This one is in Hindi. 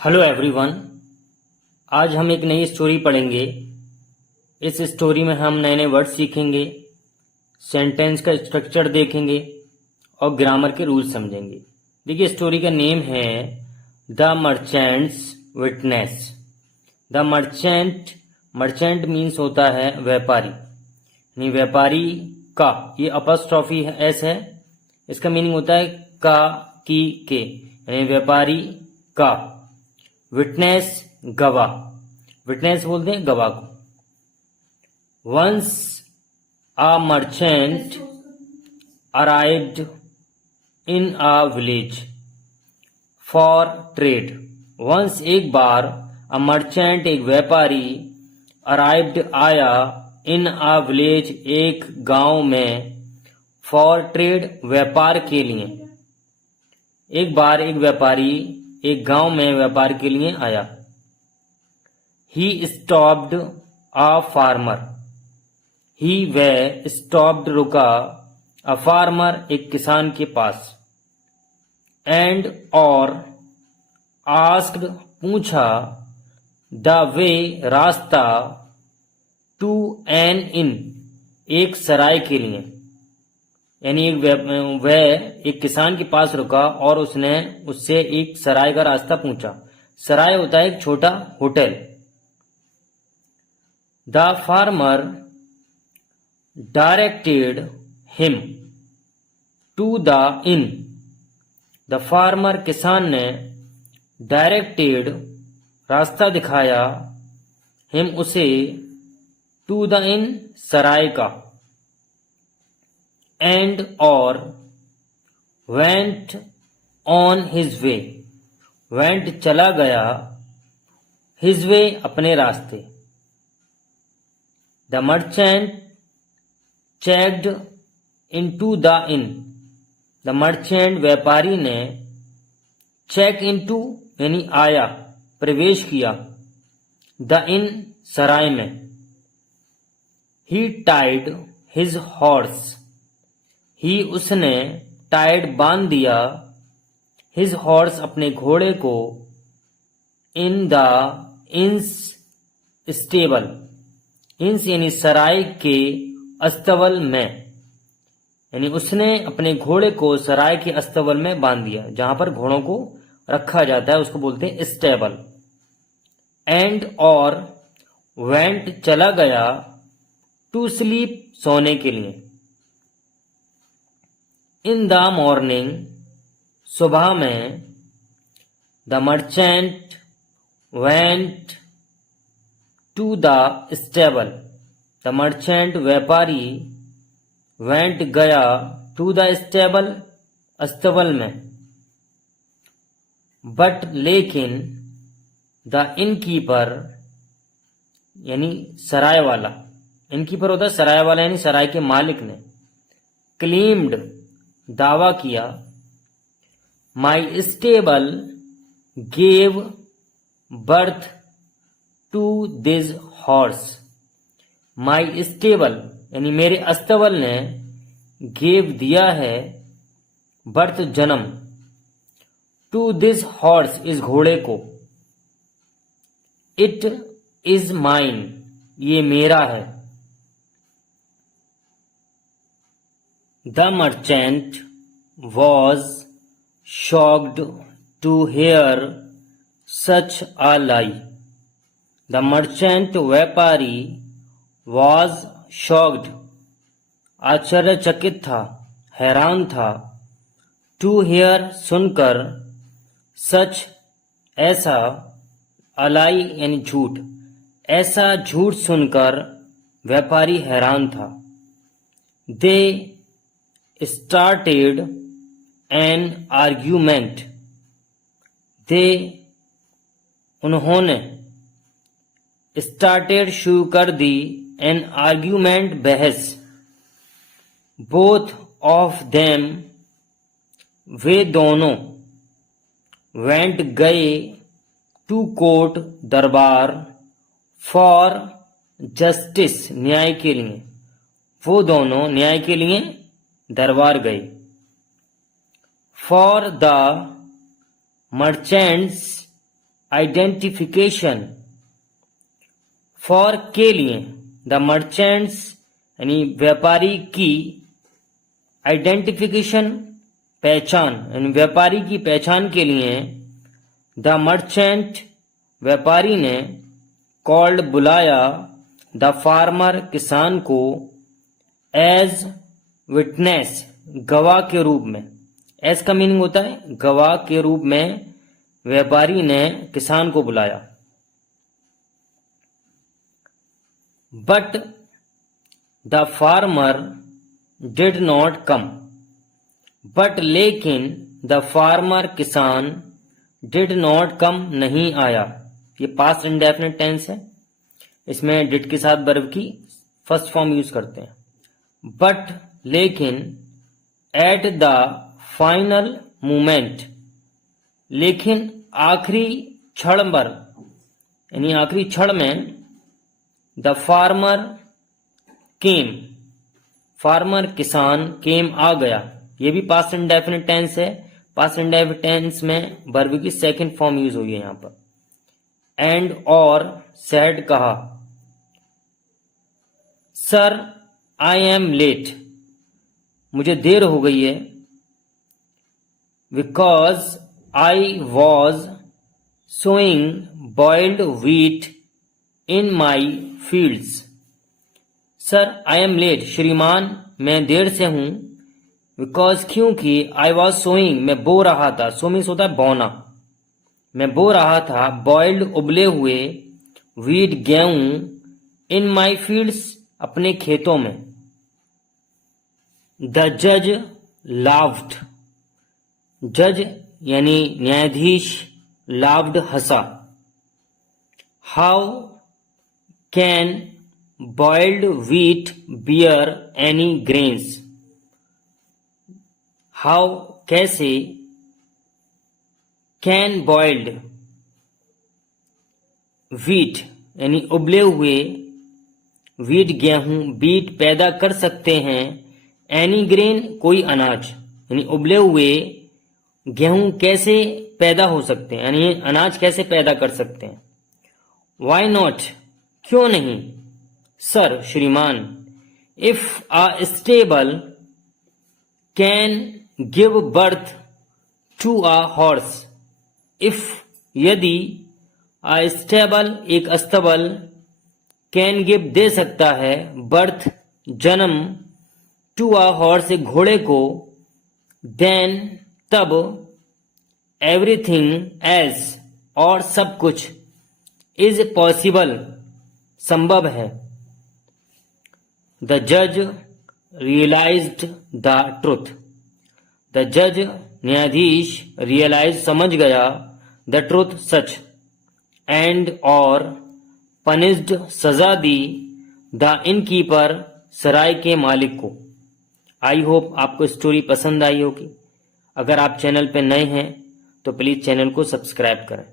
Hello everyone. आज हम एक नई स्टोरी पढ़ेंगे। इस स्टोरी में हम नए नए वर्ड सीखेंगे, सेंटेंस का स्ट्रक्चर देखेंगे और ग्रामर के रूल्स समझेंगे। देखिए, स्टोरी का नेम है the merchants witness. The merchant, merchant means होता है व्यापारी, यानी व्यापारी का, ये अपॉस्ट्रोफी एस है। इसका मीनिंग होता है का, की, के, यानी व्यापारी का। विटनेस, गवाह। विटनेस बोलते हैं गवाह को। Once a merchant arrived in a village for trade. Once, एक बार, अ मर्चेंट, एक व्यापारी, अराइव्ड, आया, इन अ विलेज, एक गांव में, फॉर ट्रेड, व्यापार के लिए। एक बार एक व्यापारी एक गांव में व्यापार के लिए आया। He stopped a farmer. ही, वह, स्टॉप्ड, रुका, अ फार्मर, एक किसान के पास। एंड, और, आस्क्ड, पूछा, द वे, रास्ता, टू एन इन, एक सराय के लिए। यानी वह एक किसान के पास रुका और उसने उससे एक सराय का रास्ता पूछा। सराय होता है एक छोटा hotel. The farmer directed him to the inn. The farmer, किसान ने, डायरेक्टेड, रास्ता दिखाया, हिम, उसे, टू द इन, सराय का। एंड, और, went on his way. Went, चला गया, हिज वे, अपने रास्ते। The merchant checked in to the inn. The merchant, व्यापारी ने, चेक इन टू, यानी आया, प्रवेश किया, द इन, सराय में। ही टाइड हिज हॉर्स। ही, उसने, टाइड, बांध दिया, हिज हॉर्स, अपने घोड़े को, इन द इंस स्टेबल। इंस यानी सराय के, अस्तबल में, यानी उसने अपने घोड़े को सराय के अस्तबल में बांध दिया, जहां पर घोड़ों को रखा जाता है, उसको बोलते हैं स्टेबल। एंड, और, वेंट, चला गया, टू स्लीप, सोने के लिए। इन द मॉर्निंग, सुबह में, the merchant went to the stable. The merchant, व्यापारी, वेंट, गया, टू द स्टेबल, अस्तबल में। बट, लेकिन, द इनकीपर, यानी सराय वाला, इनकीपर होता है सराय वाला, यानी सराय के मालिक ने, क्लेम्ड, दावा किया, my stable gave birth to this horse. My stable, यानी मेरे अस्तबल ने, गेव, दिया है, बर्थ, जन्म, टू दिस हॉर्स, इस घोड़े को। इट इज माइन, ये मेरा है। The merchant was shocked to hear such a lie. The merchant, व्यापारी, was shocked, आश्चर्यचकित था, हैरान था, to hear, सुनकर, such, ऐसा, a lie यानी झूठ, ऐसा झूठ सुनकर व्यापारी हैरान था। They started an argument. They, उन्होंने, started, शुरू कर दी, an argument, बहस। Both of them, वे दोनों, went, गए, to court, दरबार, for justice, न्याय के लिए। वो दोनों न्याय के लिए दरबार गए। For the merchants identification, for के लिए, द मर्चेंट्स यानी व्यापारी की, आइडेंटिफिकेशन पहचान यानी व्यापारी की पहचान के लिए, द मर्चेंट व्यापारी ने, कॉल्ड बुलाया, द फार्मर किसान को, एज विटनेस गवाह के रूप में। एज का मीनिंग होता है गवाह के रूप में व्यापारी ने किसान को बुलाया। But the farmer did not come, but लेकिन, द फार्मर किसान, डिड नॉट कम नहीं आया। ये पास्ट इंडेफिनिट टेंस है, इसमें डिड के साथ वर्ब की फर्स्ट फॉर्म यूज करते हैं। बट लेकिन, एट द फाइनल मोमेंट, लेकिन आखिरी क्षण पर यानी आखिरी क्षण में, द फार्मर केम, फार्मर किसान, केम आ गया। ये भी पास्ट इंडेफिनिट टेंस है। पास्ट इंडेफिनिट टेंस में वर्ब की सेकंड फॉर्म यूज हुई है यहां पर। एंड और सेड कहा, सर आई एम लेट, मुझे देर हो गई है, because I was sowing boiled wheat in my fields. Sir I am late, श्रीमान मैं देर से हूं, बिकॉज क्योंकि, आई वॉज सोइंग मैं बो रहा था, सो मीन्स होता है बोना, मैं बो रहा था, बॉइल्ड उबले हुए, व्हीट गेहूं, इन माई फील्ड्स अपने खेतों में। द जज लाफ्ड, जज यानी न्यायाधीश, लाफ्ड हंसा। How can boiled wheat bear any grains, how कैसे, कैन बॉइल्ड व्हीट यानी उबले हुए, व्हीट गेहूं, बीट पैदा कर सकते हैं, एनी ग्रेन कोई अनाज, यानी उबले हुए गेहूं कैसे पैदा हो सकते हैं, यानी अनाज कैसे पैदा कर सकते हैं। वाई नॉट क्यों नहीं, सर श्रीमान, if a stable can give birth to a horse, if यदि, अ स्टेबल एक अस्तबल, कैन गिव दे सकता है, बर्थ जन्म, टू अ हॉर्स एक घोड़े को, देन तब, एवरीथिंग एज और सब कुछ, इज पॉसिबल संभव है। द जज रियलाइज्ड द ट्रुथ, द जज न्यायाधीश, रियलाइज समझ गया, द ट्रुथ सच, एंड और, पनिश्ड सजा दी, द इनकीपर सराय के मालिक को। आई होप आपको स्टोरी पसंद आई होगी। अगर आप चैनल पर नए हैं तो प्लीज चैनल को सब्सक्राइब करें।